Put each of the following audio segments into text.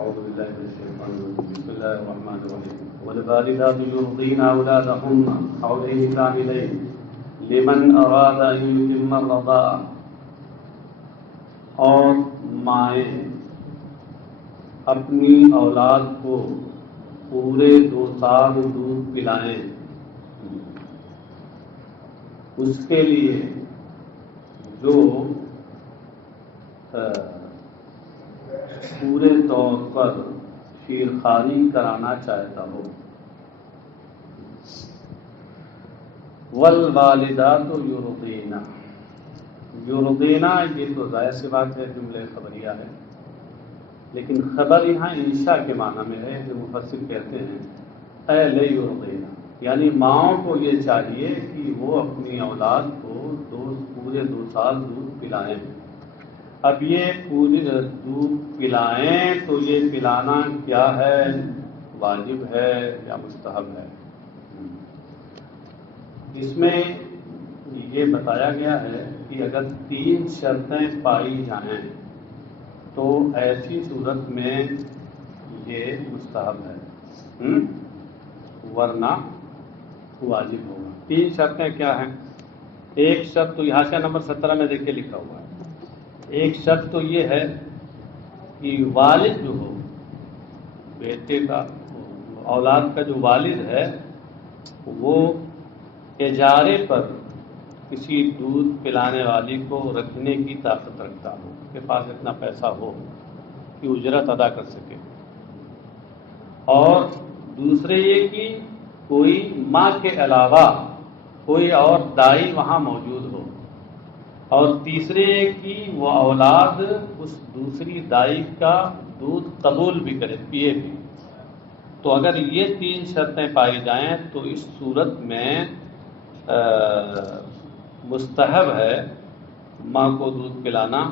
أعوذ بالله من الشيطان الرجيم بسم الله الرحمن الرحيم والوالدات يرضين أولادهن حولين كاملين لمن أراد أن يتم الرضاعة اور مائیں اپنی اولاد کو پورے 2 سال دودھ پلائیں اس کے لیے جو پورے طور پر شیرخواری کرانا چاہتا ہو. والوالدات یرضین، یرضین یہ تو ظاہر سی بات ہے جملہ خبریہ ہے، لیکن خبر یہاں انشاء کے معنی میں ہے جو مفسر کہتے ہیں اے لے یرضین، یعنی ماؤں کو یہ چاہیے کہ وہ اپنی اولاد کو پورے 2 سال دودھ پلائیں. اب یہ پورے دودھ پلائیں تو یہ پلانا کیا ہے، واجب ہے یا مستحب ہے؟ اس میں یہ بتایا گیا ہے کہ اگر 3 شرطیں پائی جائیں تو ایسی صورت میں یہ مستحب ہے، ورنہ واجب ہوگا. 3 شرطیں کیا ہیں؟ ایک شرط تو حاشیہ نمبر 17 میں دیکھ کے لکھا ہوا ہے. ایک شرط تو یہ ہے کہ والد جو ہو، بیٹے کا اولاد کا جو والد ہے وہ اجارے پر کسی دودھ پلانے والی کو رکھنے کی طاقت رکھتا ہو، اس کے پاس اتنا پیسہ ہو کہ اجرت ادا کر سکے. اور دوسرے یہ کہ کوئی ماں کے علاوہ کوئی اور دائی وہاں موجود ہو. اور تیسرے کہ وہ اولاد اس دوسری دائی کا دودھ قبول بھی کرے، پیے بھی. تو اگر یہ 3 شرطیں پائی جائیں تو اس صورت میں مستحب ہے ماں کو دودھ پلانا.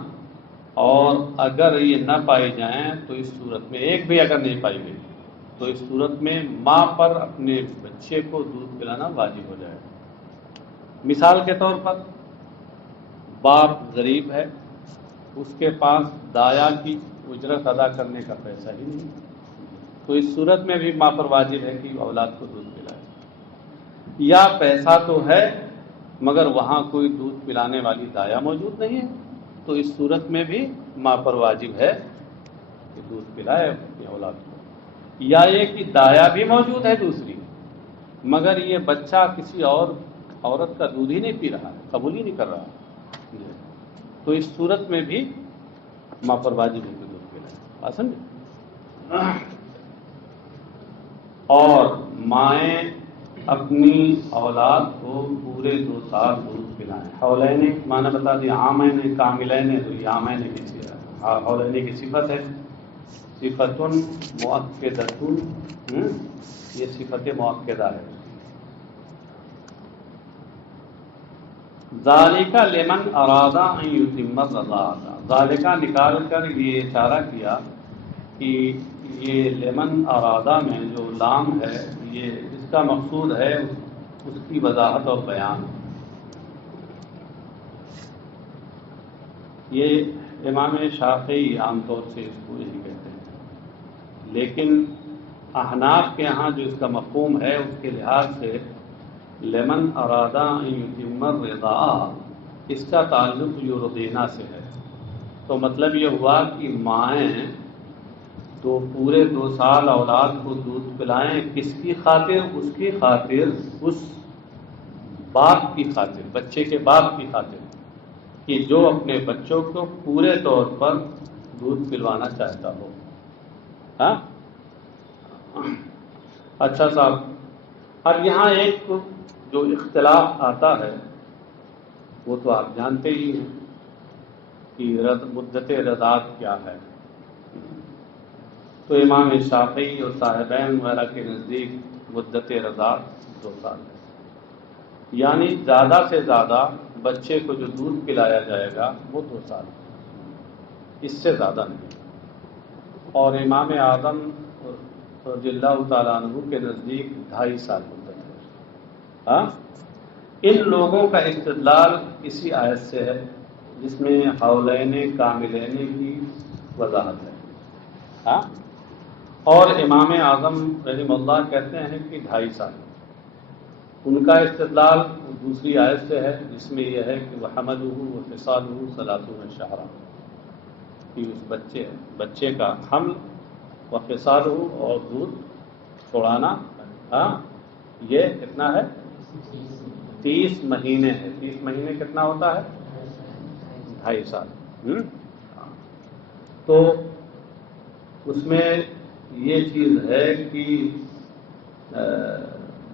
اور اگر یہ نہ پائی جائیں تو اس صورت میں ایک بھی اگر نہیں پائی گئی تو اس صورت میں ماں پر اپنے بچے کو دودھ پلانا واجب ہو جائے. مثال کے طور پر باپ غریب ہے، اس کے پاس دایا کی اجرت ادا کرنے کا پیسہ ہی نہیں، تو اس صورت میں بھی ماں پر واجب ہے کہ اولاد کو دودھ پلائے. یا پیسہ تو ہے مگر وہاں کوئی دودھ پلانے والی دایا موجود نہیں ہے، تو اس صورت میں بھی ماں پر واجب ہے کہ دودھ پلائے اپنی اولاد کو. یا یہ کہ دایا بھی موجود ہے دوسری مگر یہ بچہ کسی اور عورت کا دودھ ہی نہیں پی رہا ہے، قبول ہی نہیں کر رہا، تو اس صورت میں بھی ماں پر واجب ہے کہ دودھ پلائے. بات سمجھے؟ اور مائیں اپنی اولاد کو پورے 2 سال دودھ پلائیں. حولین معنی بتا دیا، عامین کاملین، تو یہ عامین کی حولین کی صفت ہے، صفت مؤکدۃ، یہ صفت مؤکدہ ہے. ذالک لمن اراد ان یتم الرضاعۃ، ذالک نکال کر یہ اشارہ کیا کہ یہ لمن ارادہ میں جو لام ہے یہ جس کا مقصود ہے اس کی وضاحت اور بیان. یہ امام شافعی عام طور سے اس کو یہی کہتے ہیں، لیکن احناف کے ہاں جو اس کا مفہوم ہے اس کے لحاظ سے لمن ارادہ ان یتم الرضاعۃ اس کا تعلق یرضینا سے ہے. تو مطلب یہ ہوا کہ مائیں تو پورے 2 سال اولاد کو دودھ پلائیں، کس کی خاطر؟ اس کی خاطر، اس باپ کی خاطر، بچے کے باپ کی خاطر، کہ جو اپنے بچوں کو پورے طور پر دودھ پلوانا چاہتا ہو. ہاں اچھا صاحب، اب یہاں ایک جو اختلاف آتا ہے وہ تو آپ جانتے ہی ہیں کہ مدت رضاعت کیا ہے. تو امام شافعی اور صاحبین وغیرہ کے نزدیک مدت رضاعت 2 سال ہے، یعنی زیادہ سے زیادہ بچے کو جو دودھ پلایا جائے گا وہ 2 سال ہے، اس سے زیادہ نہیں. اور امام اعظم رضی اللہ تعالیٰ عنہ کے نزدیک 2.5 سال مدت ہے. ہاں ان لوگوں کا استدلال اسی آیت سے ہے جس میں حولین کاملین کی وضاحت ہے. ہاں اور امام اعظم رحمہ اللہ کہتے ہیں کہ 2.5 سال۔ ان کا استدلال دوسری آیت سے ہے جس میں یہ ہے کہ وحملہ وفصالہ 30 شہرا، کہ اس بچے کا حمل وفصالہ اور دودھ چھوڑانا یہ کتنا ہے؟ 30 مہینے ہے۔ 30 مہینے کتنا ہوتا ہے؟ 2.5 سال۔ تو اس میں یہ چیز ہے کہ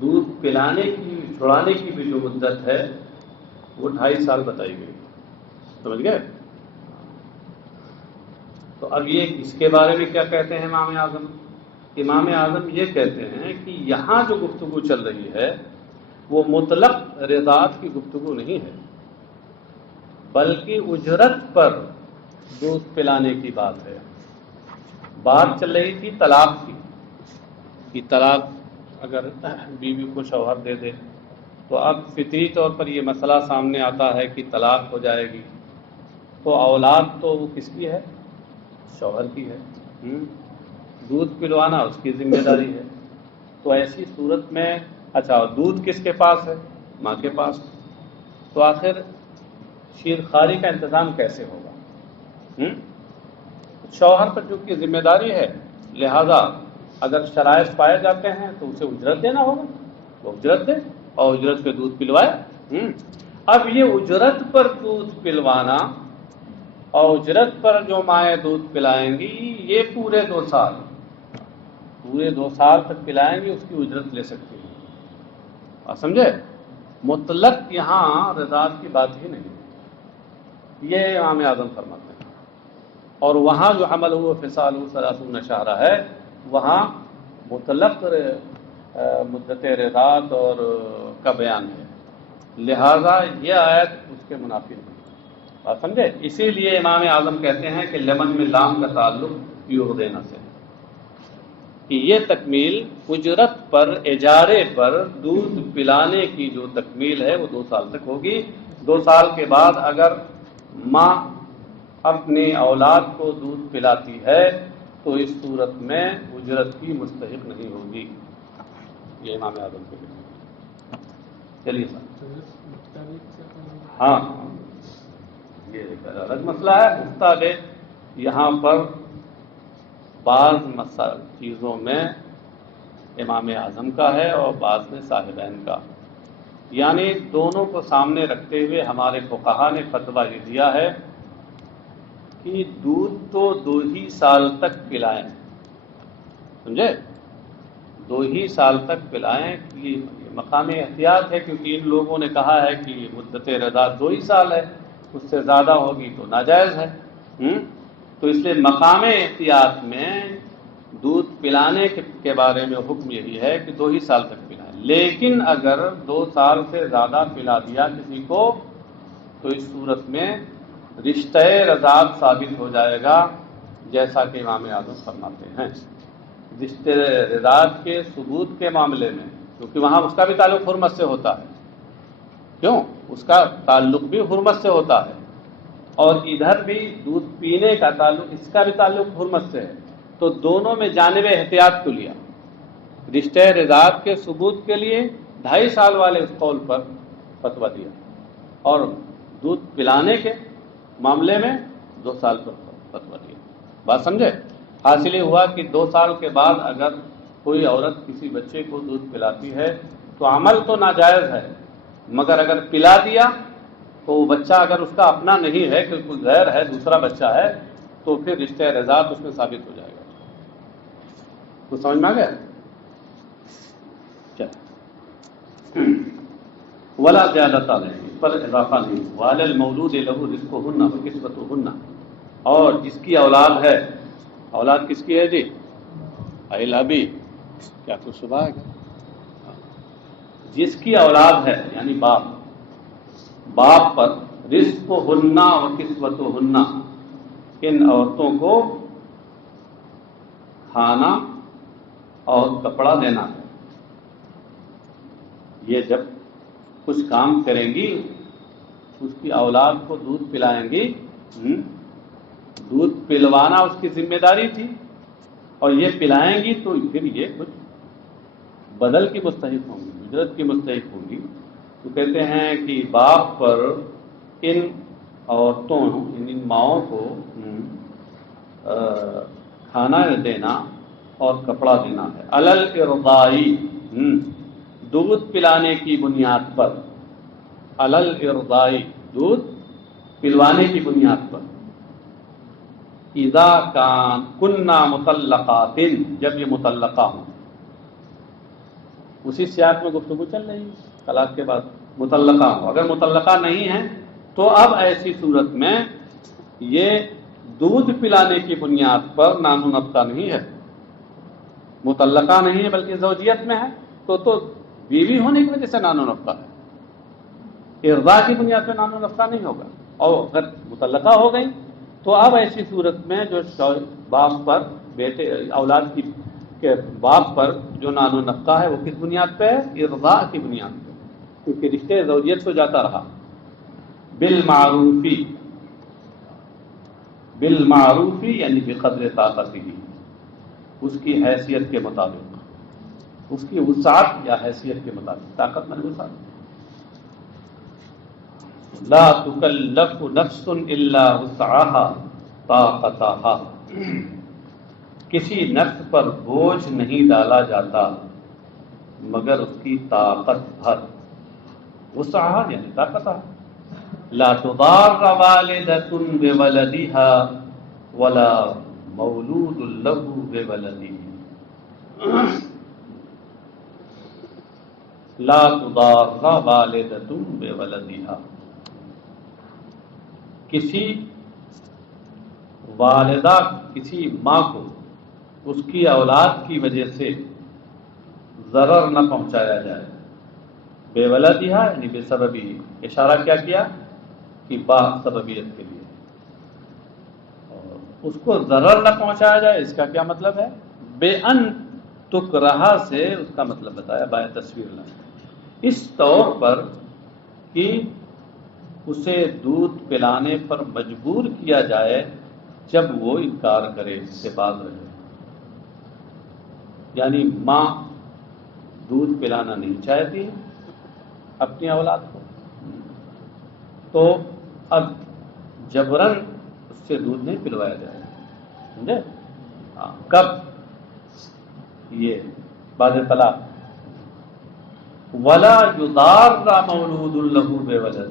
دودھ پلانے کی چھڑانے کی بھی جو مدت ہے وہ 2.5 سال بتائی گئی، سمجھ گئے؟ تو اب یہ اس کے بارے میں کیا کہتے ہیں امام اعظم؟ امام اعظم یہ کہتے ہیں کہ یہاں جو گفتگو چل رہی ہے وہ مطلق رضاعت کی گفتگو نہیں ہے، بلکہ اجرت پر دودھ پلانے کی بات ہے۔ بات چل رہی تھی طلاق کی، کہ طلاق اگر بیوی کو شوہر دے دے تو اب فطری طور پر یہ مسئلہ سامنے آتا ہے کہ طلاق ہو جائے گی، تو اولاد تو وہ کس کی ہے؟ شوہر کی ہے۔ دودھ پلوانا اس کی ذمہ داری ہے۔ تو ایسی صورت میں اچھا دودھ کس کے پاس ہے؟ ماں کے پاس۔ تو آخر شیر خواری کا انتظام کیسے ہوگا؟ شوہر پر جو کی ذمہ داری ہے، لہذا اگر شرائط پائے جاتے ہیں تو اسے اجرت دینا ہوگا، وہ اجرت دے اور اجرت پہ دودھ پلوائے۔ اب یہ اجرت پر دودھ پلوانا اور اجرت پر جو مائیں دودھ پلائیں گی یہ پورے 2 سال تک پلائیں گی، اس کی اجرت لے سکتی ہیں۔ آپ سمجھے؟ مطلق یہاں رضاعت کی بات ہی نہیں، یہ امام اعظم فرماتے ہیں۔ اور وہاں جو حمل ہوا فصال 30 شہرا ہے، وہاں مطلق مدت رضاعت اور کا بیان ہے، لہذا یہ آیت اس کے منافی نہیں۔ بات سمجھے؟ اسی لیے امام اعظم کہتے ہیں کہ لمن میں لام کا تعلق یور دینا سے، کہ یہ تکمیل اجرت پر اجارے پر دودھ پلانے کی جو تکمیل ہے وہ 2 سال تک ہوگی۔ 2 سال کے بعد اگر ماں اپنی اولاد کو دودھ پلاتی ہے تو اس صورت میں اجرت کی مستحق نہیں ہوگی، یہ امام اعظم کے لیے۔ چلیے سر، ہاں یہ ایک الگ مسئلہ ہے۔ مختلف یہاں پر بعض چیزوں میں امام اعظم کا ہے اور بعض میں صاحبین کا، یعنی دونوں کو سامنے رکھتے ہوئے ہمارے فقہا نے فتویٰ یہ دیا ہے کہ دودھ تو 2 ہی سال تک پلائیں، سمجھے؟ 2 ہی سال تک پلائیں، کہ مقام احتیاط ہے، کیونکہ ان لوگوں نے کہا ہے کہ مدت رضاعت 2 ہی سال ہے، اس سے زیادہ ہوگی تو ناجائز ہے۔ تو اس لیے مقام احتیاط میں دودھ پلانے کے بارے میں حکم یہی ہے کہ 2 ہی سال تک پلائیں، لیکن اگر 2 سال سے زیادہ پلا دیا کسی کو تو اس صورت میں رشتہ رضاعت ثابت ہو جائے گا، جیسا کہ امام اعظم فرماتے ہیں۔ رشتہ رضاعت کے ثبوت کے معاملے میں، کیونکہ وہاں اس کا بھی تعلق حرمت سے ہوتا ہے، کیوں؟ اس کا تعلق بھی حرمت سے ہوتا ہے، اور ادھر بھی دودھ پینے کا تعلق، اس کا بھی تعلق حرمت سے ہے، تو دونوں میں جانب احتیاط کو لیا۔ رشتہ رضاعت کے ثبوت کے لیے 2.5 سال والے اس قول پر فتویٰ دیا، اور دودھ پلانے کے معاملے میں 2 سال پر فتویٰ دیا۔ بات سمجھے؟ حاصل یہ ہوا کہ 2 سال کے بعد اگر کوئی عورت کسی بچے کو دودھ پلاتی ہے تو عمل تو ناجائز ہے، مگر اگر پلا دیا تو وہ بچہ اگر اس کا اپنا نہیں ہے کہ کوئی غیر ہے، دوسرا بچہ ہے، تو پھر رشتہ رضاعت اس میں ثابت ہو جائے گا۔ تو سمجھ میں آ گیا؟ ولا زیادت علیہ، پر اضافہ نہیں، وعلی المولود لہ رزقہن وکسوتہن، اور جس کی اولاد ہے، اولاد کس کی ہے جی؟ ابھی کیا کچھ صبح ہے؟ جس کی اولاد ہے یعنی باپ پر رزقہن وکسوتہن، ان عورتوں کو کھانا اور کپڑا دینا ہے۔ یہ جب کچھ کام کریں گی، اس کی اولاد کو دودھ پلائیں گی، دودھ پلوانا اس کی ذمہ داری تھی، اور یہ پلائیں گی تو پھر یہ کچھ بدل کی مستحق ہوں گی، اجرت کی مستحق ہوں گی. تو کہتے ہیں کہ باپ پر ان عورتوں ان ماؤں کو کھانا دینا اور کپڑا دینا ہے. علل ارضائی، دودھ پلانے کی بنیاد پر. علل ارضائی، دودھ پلوانے کی بنیاد پر. اذا کان کننا مطلقات، جب یہ مطلقہ ہوں. اسی سیاق میں گفتگو چل رہی ہے طلاق کے بعد. مطلقہ ہوں، اگر مطلقہ نہیں ہے تو اب ایسی صورت میں یہ دودھ پلانے کی بنیاد پر نان و نفقہ نہیں ہے. مطلقہ نہیں ہے بلکہ زوجیت میں ہے تو بیوی ہونے کی وجہ سے نان و نفقہ ہے. ارضاء کی بنیاد پہ نان و نفقہ نہیں ہوگا. اور اگر مطلقہ ہو گئی تو اب ایسی صورت میں جو باپ پر بیٹے اولاد کی کے باپ پر جو نان و نفقہ ہے وہ کس بنیاد پہ ہے؟ ارضاء کی بنیاد پہ، کیونکہ رشتے زوجیت کو جاتا رہا. بالمعروفی، بالمعروفی یعنی بقدر طاقت ہی، اس کی حیثیت کے مطابق، اس کی وسعت یا حیثیت کے مطابق. طاقت میں وسعت. لا تکلف نفس الا وسعها طاقتها، کسی نفس پر بوجھ نہیں ڈالا جاتا مگر اس کی طاقت بھر. وسعها یعنی طاقتها. لا تضار والدة بولدها ولا مولود له بولده. لا تضار والدة بولدها، کسی والدہ کسی ماں کو اس کی اولاد کی وجہ سے ضرر نہ پہنچایا جائے. بے ولدہا یعنی بے سببی، اشارہ کیا کیا کہ با سببیت کے لیے. اور اس کو ضرر نہ پہنچایا جائے اس کا کیا مطلب ہے؟ بے ان تکرہا سے اس کا مطلب بتایا بائے تصویر لا، اس طور پر کہ اسے دودھ پلانے پر مجبور کیا جائے جب وہ انکار کرے، اس سے باز رہے. یعنی ماں دودھ پلانا نہیں چاہتی اپنی اولاد کو، تو اب جبراً اس سے دودھ نہیں پلوایا جائے. سمجھے؟ کب؟ یہ بعد طلاق. ولا یضار مولود له بولدہ،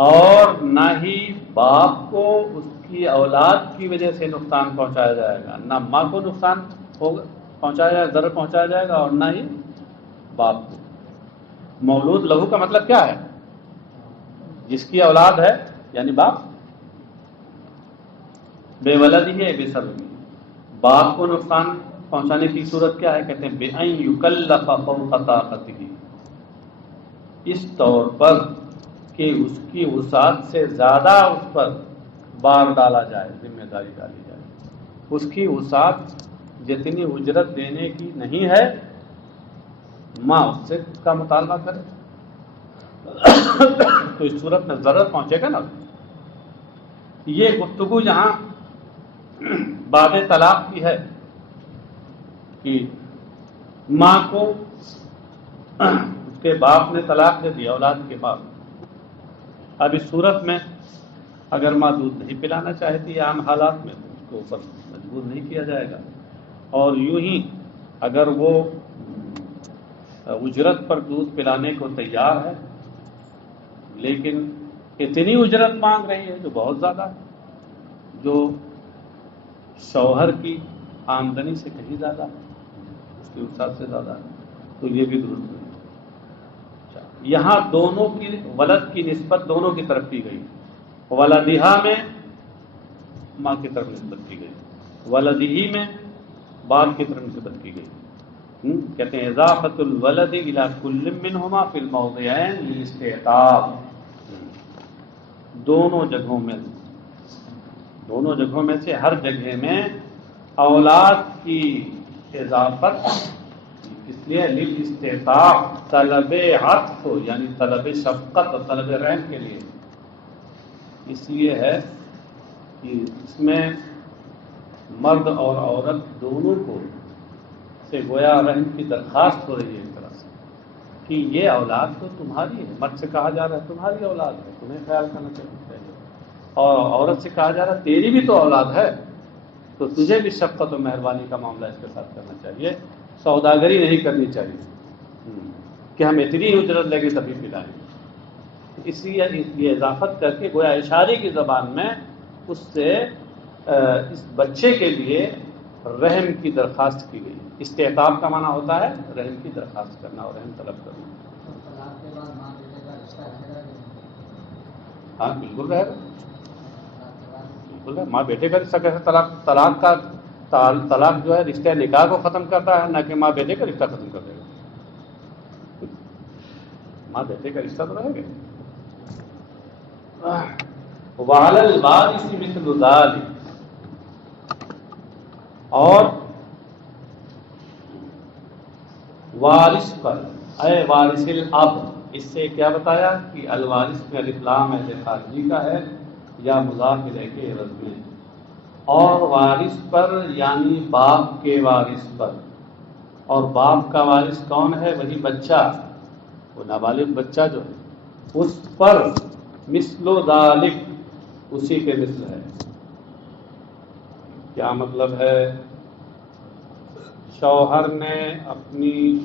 اور نہ ہی باپ کو اس کی اولاد کی وجہ سے نقصان پہنچایا جائے گا. نہ ماں کو نقصان ہوگا پہنچایا جائے، ضرر پہنچایا جائے گا، اور نہ ہی باپ کو. مولود لہو کا مطلب کیا ہے؟ جس کی اولاد ہے یعنی باپ. بے ولد ہی ہے بے سبب. باپ کو نقصان پہنچانے کی صورت کیا ہے؟ کہتے ہیں بے ان یکلف فوق طاقتہ، اس طور پر کہ اس کی وسعت سے زیادہ اس پر بار ڈالا جائے، ذمہ داری ڈالی جائے. اس کی وسعت جتنی اجرت دینے کی نہیں ہے ماں اس سے اس کا مطالبہ کرے تو اس صورت میں ضرر پہنچے گا نا. یہ گفتگو جہاں بعد طلاق کی ہے کہ ماں کو اس کے باپ نے طلاق دے دیا اولاد کے باپ. اب اس صورت میں اگر ماں دودھ نہیں پلانا چاہتی ہے عام حالات میں تو اس کو اوپر مجبور نہیں کیا جائے گا. اور یوں ہی اگر وہ اجرت پر دودھ پلانے کو تیار ہے لیکن اتنی اجرت مانگ رہی ہے جو بہت زیادہ ہے، جو شوہر کی آمدنی سے کہیں زیادہ ہے، اس کی وسعت سے زیادہ ہے، تو یہ بھی درست نہیں. یہاں دونوں کی ولد کی نسبت دونوں کی طرف کی گئی. ولدہا میں ماں کی طرف نسبت کی گئی، ولدہی میں باپ کی طرف نسبت کی گئی. کہتے ہیں اضافت الولد الی کل منہما فی الموضعین للاستعتاب. دونوں جگہوں میں سے ہر جگہ میں اولاد کی اضافت اس لیے للاستعتاب، طلب عطف یعنی طلب شفقت اور طلب رحم کے لیے. اس لیے ہے کہ اس میں مرد اور عورت دونوں کو سے گویا رحم کی درخواست ہو رہی ہے ایک طرح سے کہ یہ اولاد تو تمہاری ہے. مرد سے کہا جا رہا ہے تمہاری اولاد ہے, تمہیں خیال کرنا چاہیے, اور عورت سے کہا جا رہا ہے تیری بھی تو اولاد ہے, تو تجھے بھی شفقت و مہربانی کا معاملہ اس کے ساتھ کرنا چاہیے, سوداگری نہیں کرنی چاہیے کہ ہم اتنی اجرت لے کے تبھی پلائیں. اس لیے یہ اضافت کر کے گویا اشارے کی زبان میں اس سے اس بچے کے لیے رحم کی درخواست کی گئی. استحقاق کا معنی ہوتا ہے رحم کی درخواست کرنا اور رحم طلب کرنا. ہاں بالکل رہے گا, بالکل ہے. ماں بیٹے کا رشتہ کیسے طلاق جو ہے رشتہ نکاح کو ختم کرتا ہے, نہ کہ ماں بیٹے کا رشتہ ختم کر دے گا. ماں بیٹے کا رشتہ تو رہے گا. وعلی الوارث مثل ذلک, اور وارث پر اے وارث الاب, اس سے کیا بتایا کہ الوارث میں الف لام اہل خارجی کا ہے یا مضاف الیہ کے عوض میں, اور وارث پر یعنی باپ کے وارث پر, اور باپ کا وارث کون ہے؟ وہی بچہ, وہ نابالغ بچہ جو ہے اس پر مثل ذالک, اسی کے مثل ہے. کیا مطلب ہے؟ شوہر نے اپنی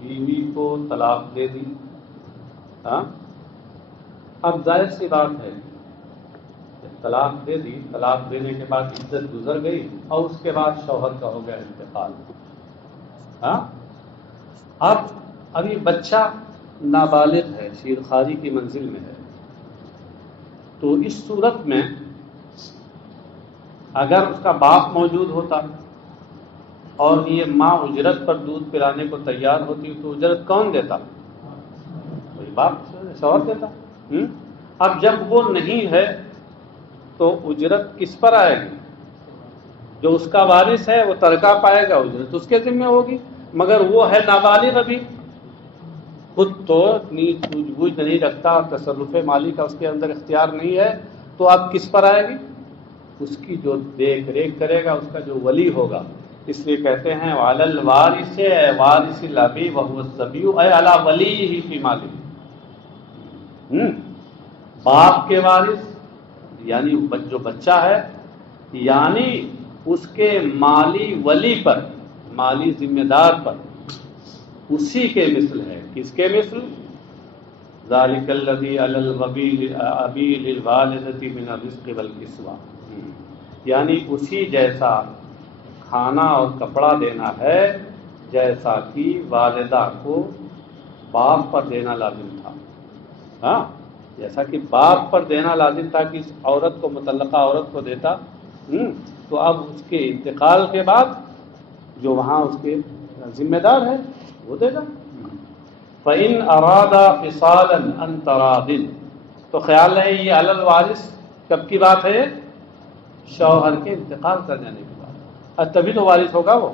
بیوی کو طلاق دے دی, ہاں, اب ظاہر سی بات ہے طلاق دے دی, طلاق دینے کے بعد عدت گزر گئی اور اس کے بعد شوہر کا ہو گیا انتقال, ہاں. ابھی بچہ نابالغ ہے, شیرخواری کی منزل میں ہے, تو اس صورت میں اگر اس کا باپ موجود ہوتا اور یہ ماں اجرت پر دودھ پلانے کو تیار ہوتی تو اجرت کون دیتا؟ وہی باپ شوہر دیتا. اب جب وہ نہیں ہے تو اجرت کس پر آئے گی؟ جو اس کا وارث ہے وہ ترکہ پائے گا, اجرت اس کے ذمہ ہوگی, مگر وہ ہے نابالغ, ابھی خود تو اتنی سوجھ بوجھ نہیں رکھتا, تصرف مالی کا اس کے اندر اختیار نہیں ہے, تو اب کس پر آئے گی؟ اس کی جو دیکھ ریکھ کرے گا, اس کا جو ولی ہوگا. اس لیے کہتے ہیں وعلی الوارث وارث الابی وهو الصبی اے علی ولیہ فی مالہ, باپ کے وارث یعنی جو بچہ ہے, یعنی اس کے مالی ولی پر, مالی ذمہ دار پر, اسی کے مثل ہے. کس کے مثل؟ ذالک الذی علی الابی للوالدۃ من الرزق والکسوۃ, یعنی اسی جیسا کھانا اور کپڑا دینا ہے جیسا کہ والدہ کو باپ پر دینا لازم تھا. ہاں, جیسا کہ باپ پر دینا لازم تھا کہ اس عورت کو, مطلقہ عورت کو دیتا, تو اب اس کے انتقال کے بعد جو وہاں اس کے ذمہ دار ہے وہ دے گا. فَإِنْ أَرَادَ فِصَالًا عَنْ تَرَاضٍ, تو خیال ہے یہ علی الوارث کب کی بات ہے؟ شوہر کے انتقال کر جانے کی بات, تبھی تو وارث ہوگا وہ.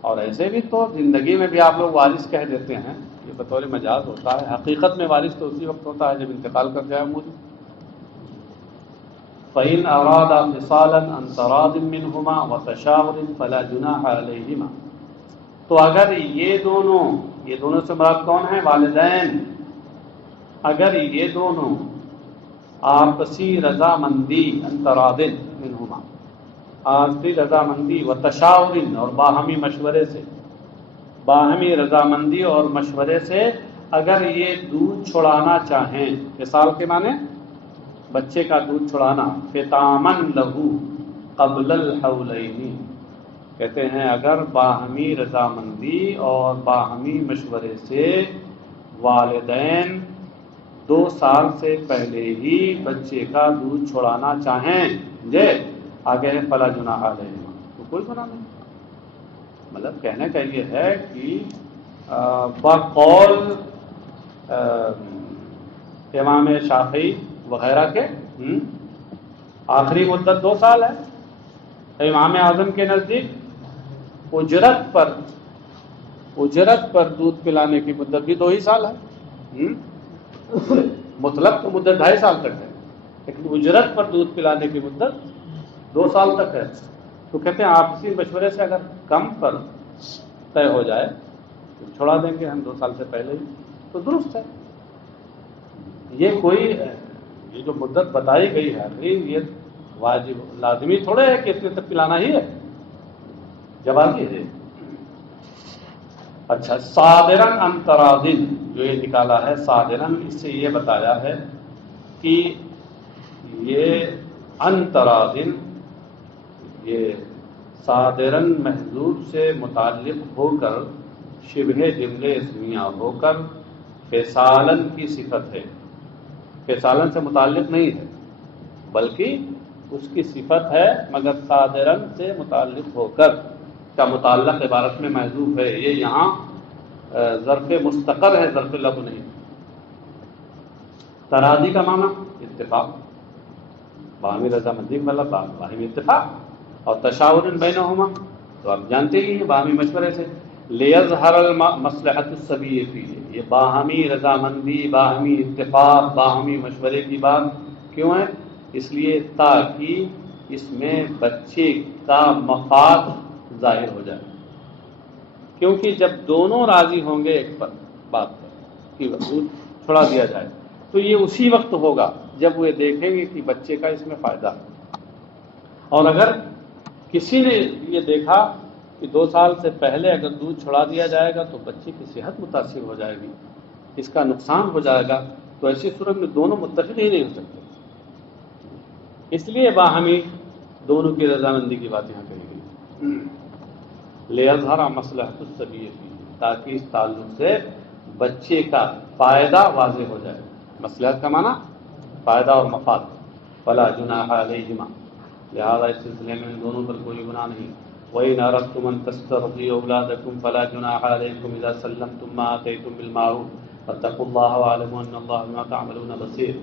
اور ایسے بھی تو زندگی میں بھی آپ لوگ وارث کہہ دیتے ہیں, یہ بطور مجاز ہوتا ہے, حقیقت میں وارث تو اسی وقت ہوتا ہے جب انتقال کر جائے موجود. فَإِنْ أَرَادَ فِصَالًا عَنْ تَرَاضٍ مِّنْهُمَا وَتَشَاوُرٍ فَلَا جُنَاحَ عَلَيْهِمَا, تو اگر یہ دونوں سے مراد کون ہیں؟ والدین. اگر یہ دونوں آپسی رضامندی, عن تراضٍ منہما, آپسی رضامندی, و تشاور, اور باہمی مشورے سے, باہمی رضامندی اور مشورے سے اگر یہ دودھ چھڑانا چاہیں, مثال کے معنی بچے کا دودھ چھڑانا, فطامن لہو قبل الحولین, کہتے ہیں اگر باہمی رضامندی اور باہمی مشورے سے والدین 2 سال سے پہلے ہی بچے کا دودھ چھڑانا چاہیں, آگے ہے فلا جناح علیہما, تو کوئی گناہ نہیں. مطلب کہنے کا یہ ہے کہ بقول امام شافعی وغیرہ کے آخری مدت 2 سال ہے. امام اعظم کے نزدیک اجرت پر دودھ پلانے کی مدت بھی 2 ہی سال ہے. مطلق تو مدت 2.5 سال تک ہے, لیکن اجرت پر دودھ پلانے کی مدت 2 سال تک ہے، تو کہتے ہیں آپسی مشورے سے اگر کم پر طے ہو جائے تو چھوڑا دیں گے ہم 2 سال سے پہلے ہی، تو درست ہے۔ یہ جو مدت بتائی گئی ہے یہ واجب لازمی تھوڑے ہے کہ اتنے تک پلانا ہی ہے، جوازی ہے۔ اچھا، صادرن عن تراضٍ جو یہ نکالا ہے صادرن، اس سے یہ بتایا ہے کہ یہ عن تراضٍ، یہ صادرن محذوف سے متعلق ہو کر شبہ جملے اسمیہ ہو کر فیصالن کی صفت ہے، فیصالن سے متعلق نہیں ہے بلکہ اس کی صفت ہے، مگر صادرن سے متعلق ہو کر کا متعلق عبارت میں محذوف ہے۔ یہ یہاں ظرف مستقر ہے، ظرف لغو نہیں۔ تراضی کا معنی اتفاق، باہمی رضامندی کا مطلب باہمی اتفاق، اور تشاور بینہما تو آپ جانتے ہی ہیں باہمی مشورے سے۔ لیظہر المصلحۃ السبیہ فیہ، یہ باہمی رضامندی، باہمی اتفاق، باہمی مشورے کی بات کیوں ہے؟ اس لیے تاکہ اس میں بچے کا مفاد ظاہر ہو جائے، کیونکہ جب دونوں راضی ہوں گے ایک پر بات پر کہ دودھ چھڑا دیا جائے تو یہ اسی وقت ہوگا جب وہ دیکھیں گے کہ بچے کا اس میں فائدہ ہے۔ اور اگر کسی نے یہ دیکھا کہ 2 سال سے پہلے اگر دودھ چھڑا دیا جائے گا تو بچے کی صحت متاثر ہو جائے گی، اس کا نقصان ہو جائے گا، تو ایسی صورت میں دونوں متفق ہی نہیں ہو سکتے۔ اس لیے باہمی دونوں کی رضامندی کی بات یہاں کہی گئی، لیظہر مصلحۃ السبیہ فیہ، تاکہ اس تعلق سے بچے کا فائدہ واضح ہو جائے۔ مصلحت کا معنی فائدہ اور مفاد۔ فلا جناح علیہما، لہذا اس سلسلے میں ان دونوں پر کوئی گناہ نہیں۔ وَإِنْ أَرَدْتُمْ أَنْ تَسْتَرْضِعُوا أَوْلَادَكُمْ فَلَا جُنَاحَ عَلَيْكُمْ إِذَا سَلَّمْتُمْ مَا آتَيْتُمْ بِالْمَعْرُوفِ وَاتَّقُوا اللَّهَ وَاعْلَمُوا أَنَّ اللَّهَ بِمَا تَعْمَلُونَ بَصِيرٌ۔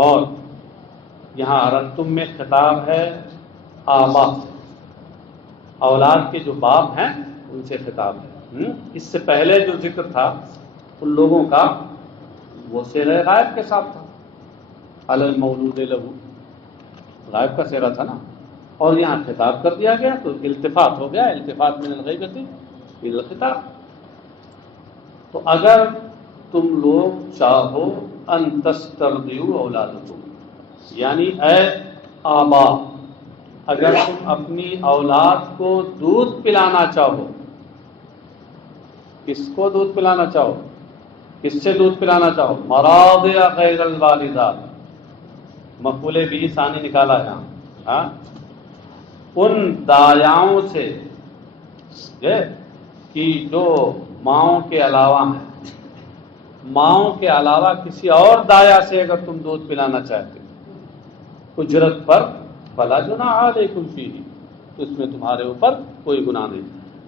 اور یہاں اردتم میں خطاب ہے آبا سے، اولاد کے جو باپ ہیں ان سے خطاب ہے۔ اس سے پہلے جو ذکر تھا ان لوگوں کا وہ سیر غائب کے ساتھ تھا، علی المولود لہو، غائب کا سیرا تھا نا، اور یہاں خطاب کر دیا گیا تو التفات ہو گیا، التفات من الغیبۃ الی الخطاب۔ تو اگر تم لوگ چاہو ان تسترضعوا اولادکم، یعنی اے آبا اگر تم اپنی اولاد کو دودھ پلانا چاہو، کس کو دودھ پلانا چاہو؟ کس سے دودھ پلانا چاہو؟ مراضع غیر الوالدات، مفعول بھی ثانی نکالا یہاں، ان دایاؤں سے کہ جو ماؤں کے علاوہ ہیں، ماؤں کے علاوہ کسی اور دایا سے اگر تم دودھ پلانا چاہتے ہو اجرت پر، فلا جناح علیکم فیہ، تو اس میں تمہارے اوپر کوئی گناہ نہیں۔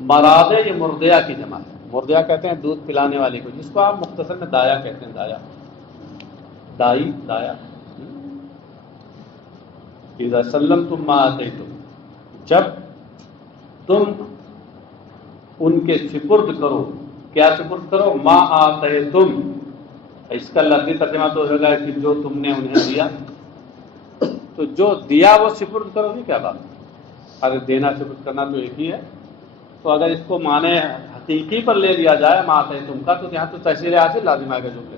مراضع یہ مرضعہ کی جمع ہے، مرضعہ کہتے ہیں دودھ پلانے والی کو، جس کو آپ مختصر میں دایا کہتے ہیں، دایا، دائی، دایا۔ اذا سلمتم ما آتیتم، جب تم ان کے سپرد کرو، کیا سپرد کرو؟ ما آتیتم، اس کا لفظی ترجمہ تو ہوگا کہ جو تم نے انہیں دیا، تو جو دیا وہ سپرد کرو گی، کیا بات؟ ارے دینا سپرد کرنا تو ایک ہی ہے، تو اگر اس کو معنی حقیقی پر لے لیا جائے ما آتیتم کا، تو یہاں تو تحصیل حاصل لازم آئے گا جو کہ،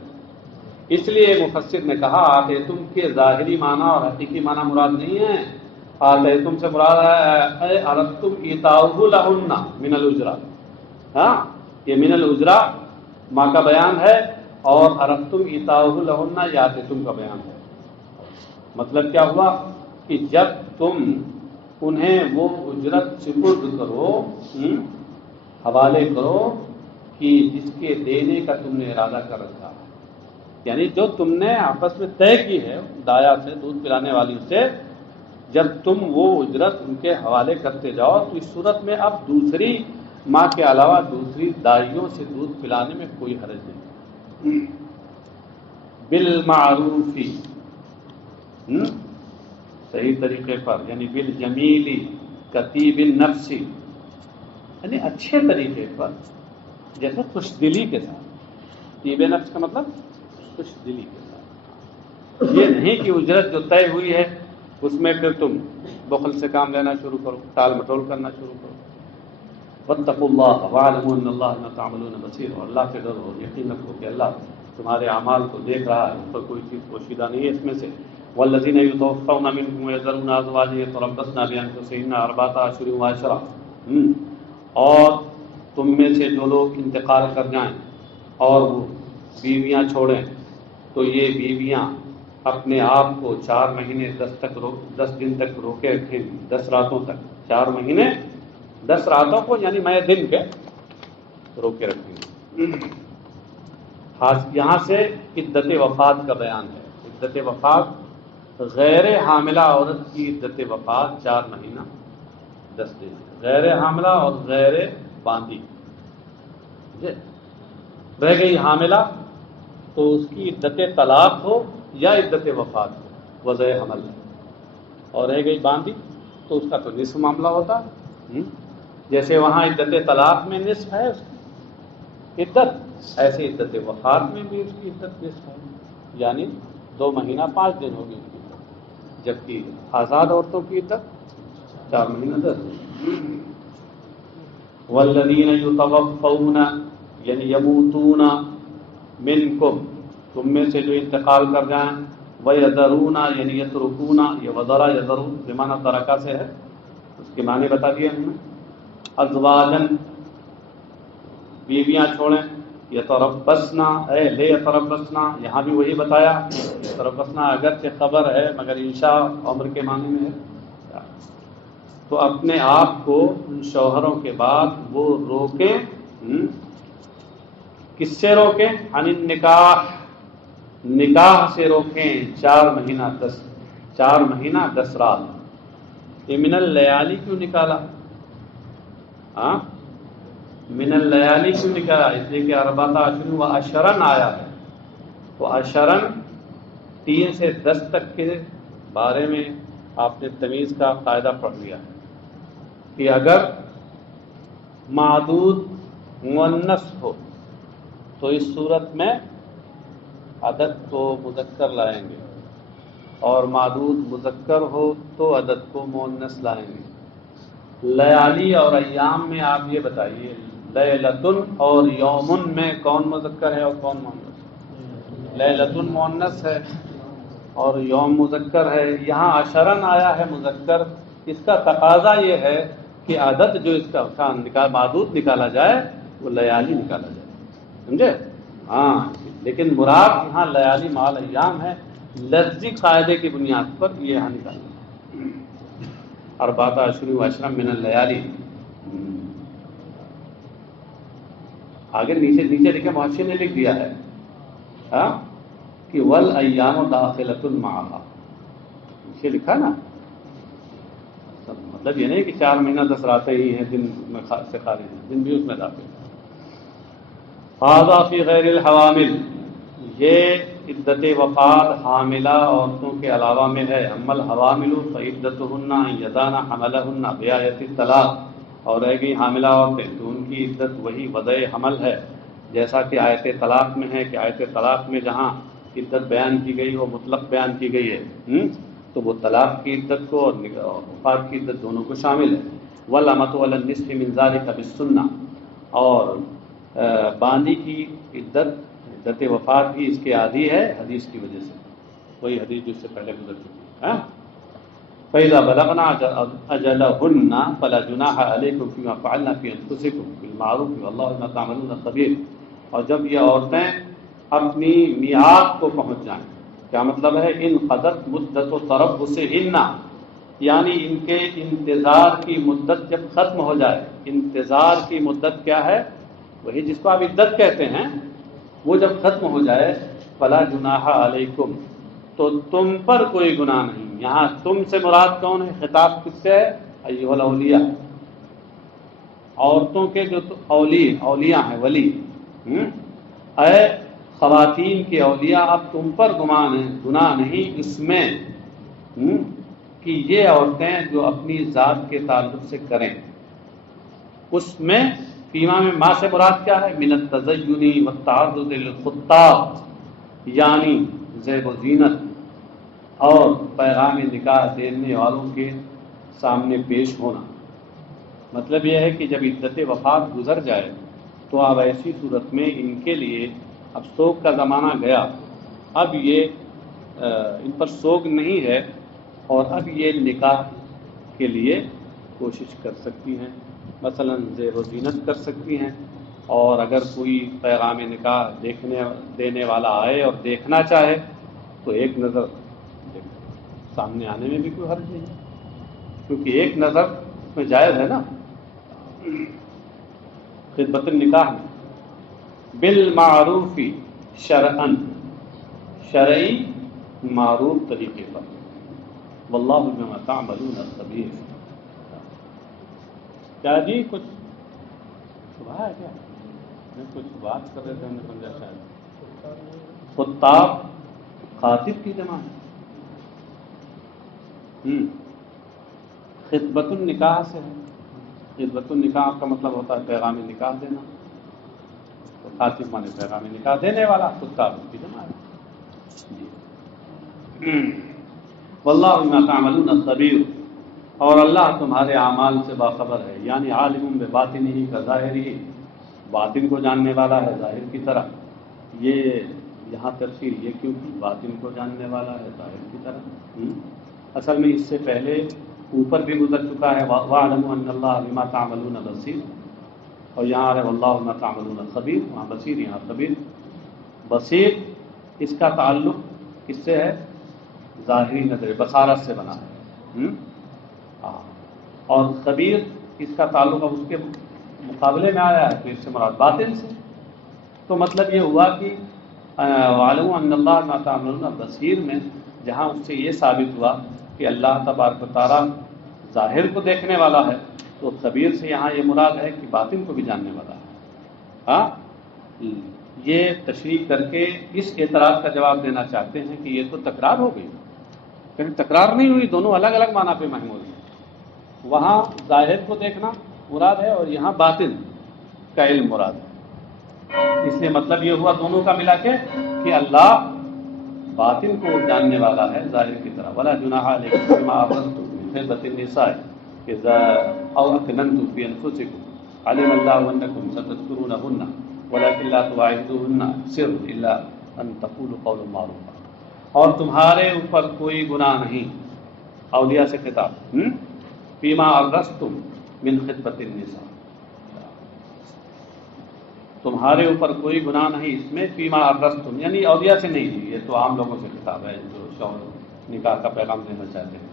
اس لیے مفسر نے کہا آتیتم کے ظاہری معنی اور حقیقی معنی مراد نہیں ہے، آتیتم سے مراد ہے اردتم ایتاؤہ لہن من الاجرہ، ہاں یہ من الاجرہ ما کا بیان ہے، اور اردتم ایتاؤہ لہن یہ آتیتم کا بیان ہے۔ مطلب کیا ہوا کہ جب تم انہیں وہ اجرت سپرد کرو، حوالے کرو کہ جس کے دینے کا تم نے ارادہ کر رکھا ہے، یعنی جو تم نے آپس میں طے کی ہے دایا سے، دودھ پلانے والی سے، جب تم وہ اجرت ان کے حوالے کرتے جاؤ تو اس صورت میں اب دوسری ماں کے علاوہ دوسری دائیوں سے دودھ پلانے میں کوئی حرج نہیں۔ بالمعروفی، صحیح طریقے پر، یعنی بالجمیلی کتیب النفسی، یعنی اچھے طریقے پر، جیسے خوش دلی کے ساتھ۔ طیب نفس کا مطلب خوش دلی کے ساتھ، یہ نہیں کہ اجرت جو طے ہوئی ہے اس میں پھر تم بخل سے کام لینا شروع کرو، ٹال مٹول کرنا شروع کرو۔ واتقوا اللہ واعلموا ان اللہ بما تعملون بصیر، اور اللہ سے ڈرو اور یقین رکھو کہ اللہ تمہارے اعمال کو دیکھ رہا ہے، اس پر کوئی چیز پوشیدہ نہیں ہے اس میں سے۔ والذین یتوفون منکم ویذرون ازواجا یتربصن بانفسہن اربعۃ اشہر وعشرا، اور تم میں سے جو لوگ انتقال کر جائیں اور وہ بیویاں چھوڑیں تو یہ بیویاں اپنے آپ کو 4 مہینے 10 دن تک روکے رکھیں، 10 راتوں تک، 4 مہینے 10 راتوں کو یعنی میں دن کے روکے رکھیں۔ یہاں سے عدت وفات کا بیان ہے۔ عدت وفات، غیر حاملہ عورت کی عدت وفات 4 مہینہ 10 دن، غیر حاملہ اور غیر باندھی رہ گئی حاملہ تو اس کی عدت طلاق ہو یا عدت وفات ہو، وضع حمل ہے، اور رہ گئی باندھی تو اس کا تو نصف معاملہ ہوتا ہے۔ جیسے وہاں عدت طلاق میں نصف ہے اس کی عدت، ایسے عدت وفات میں بھی اس کی عدت نصف ہے، یعنی 2 مہینہ 5 دن ہوگی اس کی عدت، جبکہ آزاد عورتوں کی عدت 4 مہینہ 10 دن۔ والذین یتوفون یعنی یموتون منکم، تم میں سے جو انتقال کر جائیں، وَيَذَرُونَ یعنی یترکون، یہ وَذَرَ یذرون بمعنی ترکہ سے ہے، اس کے معنی بتا دیے ہم نے۔ ازواجن بیویاں چھوڑیں، یتربصن اے لے یتربصن، یہاں بھی وہی بتایا، یتربصن اگرچہ خبر ہے مگر انشاء عمر کے معنی میں ہے، تو اپنے آپ کو ان شوہروں کے بعد وہ روکیں، کس سے روکیں؟ عن النکاح، نکاح سے روکیں 4 مہینہ 10 رات۔ یہ من اللیالی کیوں نکالا؟ من اللیالی کیوں نکالا؟ اس لیے کہ اربعۃ اشہر وعشرا آیا ہے، تو اشرن 3 سے 10 تک کے بارے میں آپ نے تمیز کا قاعدہ پڑھ لیا ہے کہ اگر معدود مؤنث ہو تو اس صورت میں عدد کو مذکر لائیں گے، اور معدود مذکر ہو تو عدد کو مؤنث لائیں گے۔ لیالی اور ایام میں آپ یہ بتائیے، لیلۃن اور یومن میں کون مذکر ہے اور کون مؤنث؟ لیلۃن مؤنث ہے اور یوم مذکر ہے، یہاں عشرن آیا ہے مذکر، اس کا تقاضا یہ ہے کہ عدد جو اس کا معدود نکالا جائے وہ لیالی نکالا جائے، سمجھے؟ ہاں، لیکن مراد یہاں لیالی مال ایام ہے، لفظی قاعدے کی بنیاد پر یہ یہاں نکالا۔ اربعۃ اشہر وعشرا من اللیالی، آگے نیچے لکھے، محشی نے لکھ دیا ہے کہ والایام داخلۃ معها، نیچے لکھا نا، مطلب یہ نہیں کہ 4 مہینہ 10 راتیں ہی ہیں دن میں سے خارج ہیں، دن بھی اس میں داخل۔ هذا فی غیر الحوامل، یہ عدت وفات حاملہ عورتوں کے علاوہ میں ہے۔ اما الحوامل فعدتهن ان یضعن حملهن بآیۃ الطلاق، اور رہ گئی حاملہ عورتیں تو ان کی عدت وہی وضع حمل ہے، جیسا کہ آیت طلاق میں ہے کہ آیت طلاق میں جہاں عدت بیان کی گئی وہ مطلق بیان کی گئی ہے، تو وہ طلاق کی عدت کو اور وفات کی عدت دونوں کو شامل ہے۔ والامۃ علی النصف من ذلک بالسنہ، اور باندی کی عدت وفات بھی اس کے عادی ہے حدیث کی وجہ سے، وہی حدیث جس سے پہلے گزر چکی ہے۔ فَإِذَا بَلَغْنَا أَجَلَهُنَّ فَلَا جُنَاحَ عَلَيْكُمْ فِيمَا فَعَلْنَا فِي أَنفُسِكُمْ بِالْمَعْرُوفِ وَاللَّهُ بِمَا تَعْمَلُونَ خَبِيرٌ، اور جب یہ عورتیں اپنی میعاد کو پہنچ جائیں، کیا مطلب ہے؟ ان قدرت مدت و تربصہن، یعنی ان کے انتظار کی مدت جب ختم ہو جائے، انتظار کی مدت کیا ہے؟ وہی جس کو آپ عدت کہتے ہیں، وہ جب ختم ہو جائے، فلا جناح علیکم، تو تم پر کوئی گناہ نہیں۔ یہاں تم سے مراد کون ہے؟ خطاب کس سے ہے؟ ایھا الاولیاء، عورتوں کے جو اولیاء ہیں، ولی، اے خواتین کے اولیاء، اب تم پر گناہ نہیں اس میں کہ یہ عورتیں جو اپنی ذات کے تعلق سے کریں، اس میں فیما میں ما سے مراد کیا ہے؟ من التزین والتعرض للخطاب، یعنی زیب و زینت اور پیغام نکاح دینے والوں کے سامنے پیش ہونا۔ مطلب یہ ہے کہ جب عدت وفات گزر جائے تو اب ایسی صورت میں ان کے لیے اب سوگ کا زمانہ گیا، اب یہ ان پر سوگ نہیں ہے اور اب یہ نکاح کے لیے کوشش کر سکتی ہیں، مثلا زیب و زینت کر سکتی ہیں، اور اگر کوئی پیغام نکاح دینے والا آئے اور دیکھنا چاہے تو ایک نظر سامنے آنے میں بھی کوئی حرج نہیں، کیونکہ ایک نظر میں جائز ہے نا خطبۃ النکاح میں، بالمعروف شرعاً، شرعی معروف طریقے پر، واللہ بما تعملون خبیر۔ کیا جی کچھ صبح ہے کیا؟ کچھ بات کر رہے تھے، ہم نے سمجھا شاید خطاب خاطب کی جمع ہے۔ خطبۃ النکاح سے ہے، خطبۃ النکاح کا مطلب ہوتا ہے پیغام نکاح دینا، تو خاطب مانے پیغام نکاح دینے والا، خطاب اس کی جمع ہے۔ واللہ بما تعملون خبیر، اور اللہ تمہارے اعمال سے باخبر ہے، یعنی عالم بباطنہ کا ظاہری، باطن کو جاننے والا ہے ظاہر کی طرح۔ یہ یہاں تفسیر یہ کیوں کی باطن کو جاننے والا ہے ظاہر کی طرح؟ اصل میں اس سے پہلے اوپر بھی گزر چکا ہے وَاعْلَمُوا أَنَّ اللَّهَ بِمَا تَعْمَلُونَ بَصِيرٌ، اور یہاں آ رہے وَاللَّهُ بِمَا تَعْمَلُونَ خَبِيرٌ، وہاں بصیر یہاں خبیر۔ بصیر اس کا تعلق کس سے ہے؟ ظاہری نظر بصارت سے بنا ہے، اور خبیر اس کا تعلق اب اس کے مقابلے میں آیا ہے تو اس سے مراد باطن سے۔ تو مطلب یہ ہوا کہ وَاعْلَمُوا أَنَّ اللَّهَ بِمَا تَعْمَلُونَ بصیر میں جہاں اس سے یہ ثابت ہوا کہ اللہ تبارک و تعالیٰ ظاہر کو دیکھنے والا ہے، تو خبیر سے یہاں یہ مراد ہے کہ باطن کو بھی جاننے والا ہے۔ ہاں، یہ تشریح کر کے اس اعتراض کا جواب دینا چاہتے ہیں کہ یہ تو تکرار ہو گئی، کہیں تکرار نہیں ہوئی، دونوں الگ الگ معنی پہ محمول ہیں۔ وہاں ظاہر کو دیکھنا مراد ہے اور یہاں باطن کا علم مراد ہے۔ اس لیے مطلب یہ ہوا دونوں کا ملا کے کہ اللہ باطن کو جاننے والا ہے ظاہر کی طرح۔ ولا جناح علیکم فیما عرضتم من خطبۃ النساء اذا او اکننتم فی انفسکم علم اللہ انکم ستذکرونہن ولکن لا تواعدوہن سر الا ان تقولوا قولا معروفا، اور تمہارے اوپر کوئی گناہ نہیں، اولیاء سے خطاب، فیما عرضتم من خطبۃ النساء، تمہارے اوپر کوئی گناہ نہیں اس میں، فیما عرضتم یعنی اولیاء سے نہیں دی، یہ تو عام لوگوں سے خطاب ہے جو شوہر نکاح کا پیغام دینا چاہتے ہیں۔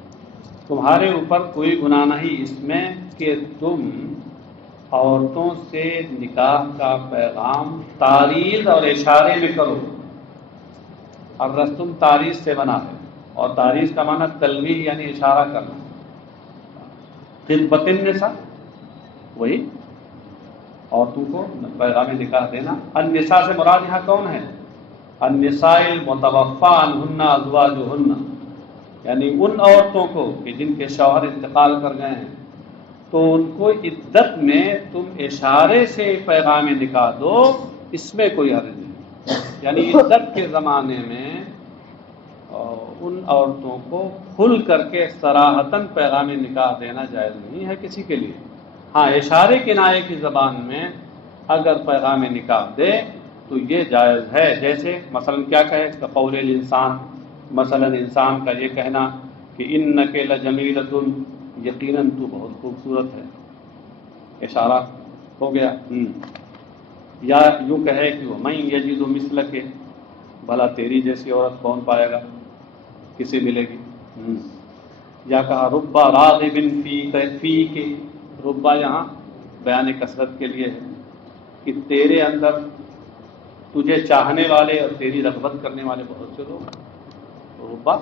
تمہارے اوپر کوئی گناہ نہیں اس میں کہ تم عورتوں سے نکاح کا پیغام تعریض اور اشارے میں کرو۔ عرضتم تعریض سے بنا ہے، اور تعریض کا معنی تلویح یعنی اشارہ کرنا۔ خطبۃ النساء وہی عورتوں کو پیغام نکاح دینا۔ النساء سے مراد یہاں کون ہے؟ النساء المتوفی عنہن ازواجہن، یعنی ان عورتوں کو کہ جن کے شوہر انتقال کر گئے ہیں، تو ان کو عدت میں تم اشارے سے پیغام نکاح دو، اس میں کوئی حرج نہیں۔ یعنی عدت کے زمانے میں ان عورتوں کو کھل کر کے صراحتاً پیغام نکاح دینا جائز نہیں ہے کسی کے لیے۔ ہاں، اشارے کنائے کی زبان میں اگر پیغام نکاح دے تو یہ جائز ہے، جیسے مثلا کیا کہے قول الانسان، مثلا انسان کا یہ کہنا کہ انک لجمیلۃ، یقیناً تو بہت خوبصورت ہے، اشارہ ہو گیا۔ یا یوں کہے کہ ومن یجد مثلک، بھلا تیری جیسی عورت کون پائے گا، کسے ملے گی۔ یا کہا رب راغب فیک، ربا یہاں بیان کثرت کے لیے ہے کہ تیرے اندر تجھے چاہنے والے اور تیری رغبت کرنے والے بہت سے لوگ۔ ربا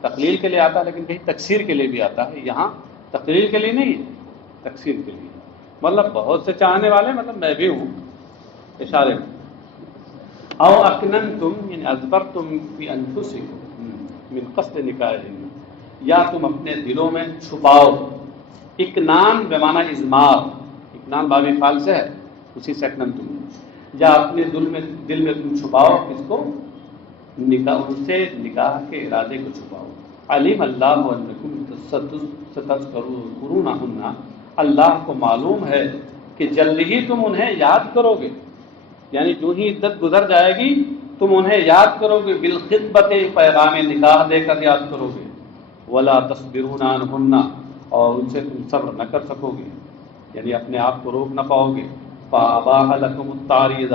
تقلیل کے لیے آتا ہے لیکن کہیں تکثیر کے لیے بھی آتا ہے، یہاں تقلیل کے لیے نہیں ہے، تکثیر کے لیے، مطلب بہت سے چاہنے والے، مطلب میں بھی ہوں، اشارے میں۔ او اکننتم یعنی اذبرتم فی انفسکم من قصد نکاحہن، یا تم اپنے دلوں میں چھپاؤ۔ اکنان بمعنی اضمار، اکنان باب فعل سے ہے، اسی سے اکننتم، یا اپنے دل میں تم چھپاؤ، اس کو نکاح ان سے نکاح کے ارادے کو چھپاؤ. علیم اللہ انکم ستذکرونہن، اللہ کو معلوم ہے کہ جلد ہی تم انہیں یاد کرو گے، یعنی جو ہی عدت گزر جائے گی تم انہیں یاد کرو گے، بالخطبت پیغام نکاح دے کر یاد کرو گے، ولا تصبرون عنہن، اور ان سے تم صبر نہ کر سکو گے، یعنی اپنے آپ کو روک نہ پاؤ گے. فاباح لکم التعریض،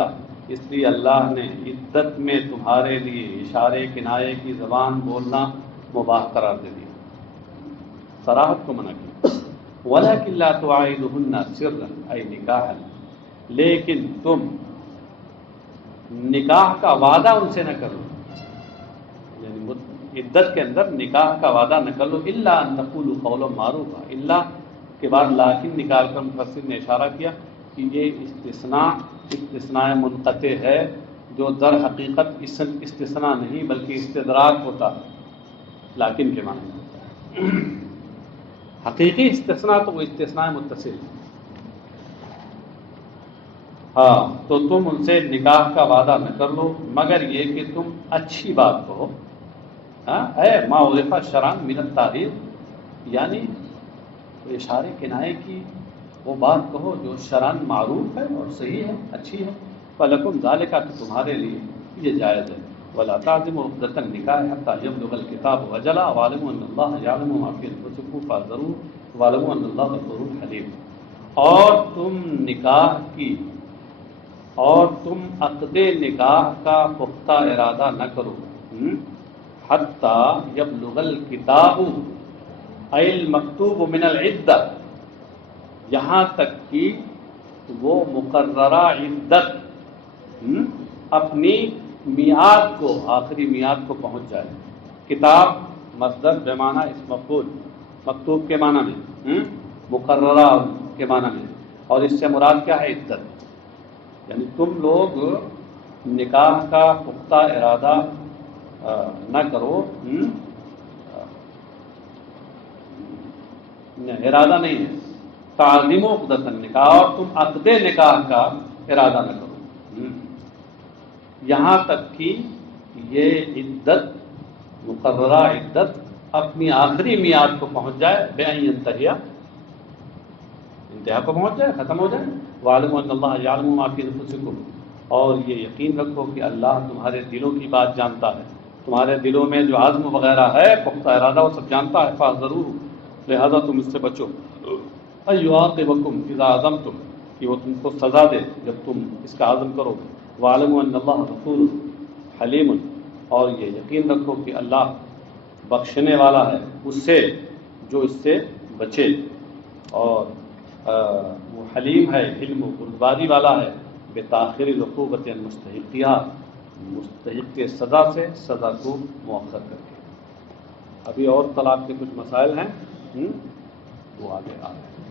اس لیے اللہ نے عدت میں تمہارے لیے اشارے کنایے کی زبان بولنا مباح قرار دے دیا، صراحت کو منع کیا. وَلَكِنْ لَا تُعَاهِدُهُنَّ سِرًّا أي نِكَاحًا، لیکن تم نکاح کا وعدہ ان سے نہ کرو، یعنی عدت کے اندر نکاح کا وعدہ نہ کرو، الا ان تقولوا قولا معروفا، الا کے بعد لیکن نکال کر مفسر نے اشارہ کیا کہ یہ استثناء منقطع ہے، جو در حقیقت استثناء نہیں بلکہ استدراک ہوتا ہے، لیکن کے معنی میں حقیقی استثناء تو وہ استثناء متصل. ہاں تو تم ان سے نکاح کا وعدہ نہ کر لو مگر یہ کہ تم اچھی بات کہو. اے ما عرف شرعا من التعریف، یعنی اشارے کنایے کی وہ بات کہو جو شرعاً معروف ہے اور صحیح ہے، اچھی ہے. فلکم ذالک، کہ تمہارے لیے یہ جائز ہے. ولا تعزموا عقدۃ النکاح حتى يبلغ الكتاب اجلہ واعلموا ان اللہ یعلم ما فی انفسکم فاحذروه واعلموا ان اللہ غفور حلیم. اور تم عقد نکاح کا پختہ ارادہ نہ کرو حتی یبلغ الکتاب ای المکتوب من العدہ، یہاں تک کہ وہ مقررہ عدت اپنی میعاد کو، آخری میعاد کو پہنچ جائے. کتاب مصدر بمعنی اسم مفعول، مکتوب کے معنی میں، مقررہ کے معنی میں، اور اس سے مراد کیا ہے؟ عدت. یعنی تم لوگ نکاح کا پختہ ارادہ نہ کرو، ارادہ نہیں ہے، تعظیم عقدۃ النکاح، اور تم عقد نکاح کا ارادہ نہ کرو یہاں تک کہ یہ عدت، مقررہ عدت اپنی آخری میعاد کو پہنچ جائے، بے ان ینتہی، انتہا کو پہنچ جائے، ختم ہو جائے. وَاعْلَمُوا أَنَّ اللَّهَ يَعْلَمُ مَا فِي أَنفُسِكُمْ، اور یہ یقین رکھو کہ اللہ تمہارے دلوں کی بات جانتا ہے، تمہارے دلوں میں جو عزم وغیرہ ہے، پختہ ارادہ، وہ سب جانتا ہے. فَاحْذَرُوهُ، لہذا تم اس سے بچو. أَن يُعَاقِبَكُمْ إِذَا عَزَمْتُمْ، کہ وہ تم کو سزا دے جب تم اس کا عزم کرو. وَاعْلَمُوا أَنَّ اللَّهَ غَفُورٌ حَلِيمٌ، اور یہ یقین رکھو کہ اللہ بخشنے والا ہے اس سے جو اس سے بچے، اور وہ حلیم ہے، علم و بردباری والا ہے، بتاخیر العقوبۃ المستحقیہ، مستحق کے سزا سے سزا کو مؤخر کر کے. ابھی اور طلاق کے کچھ مسائل ہیں، وہ آگے آ رہے ہیں.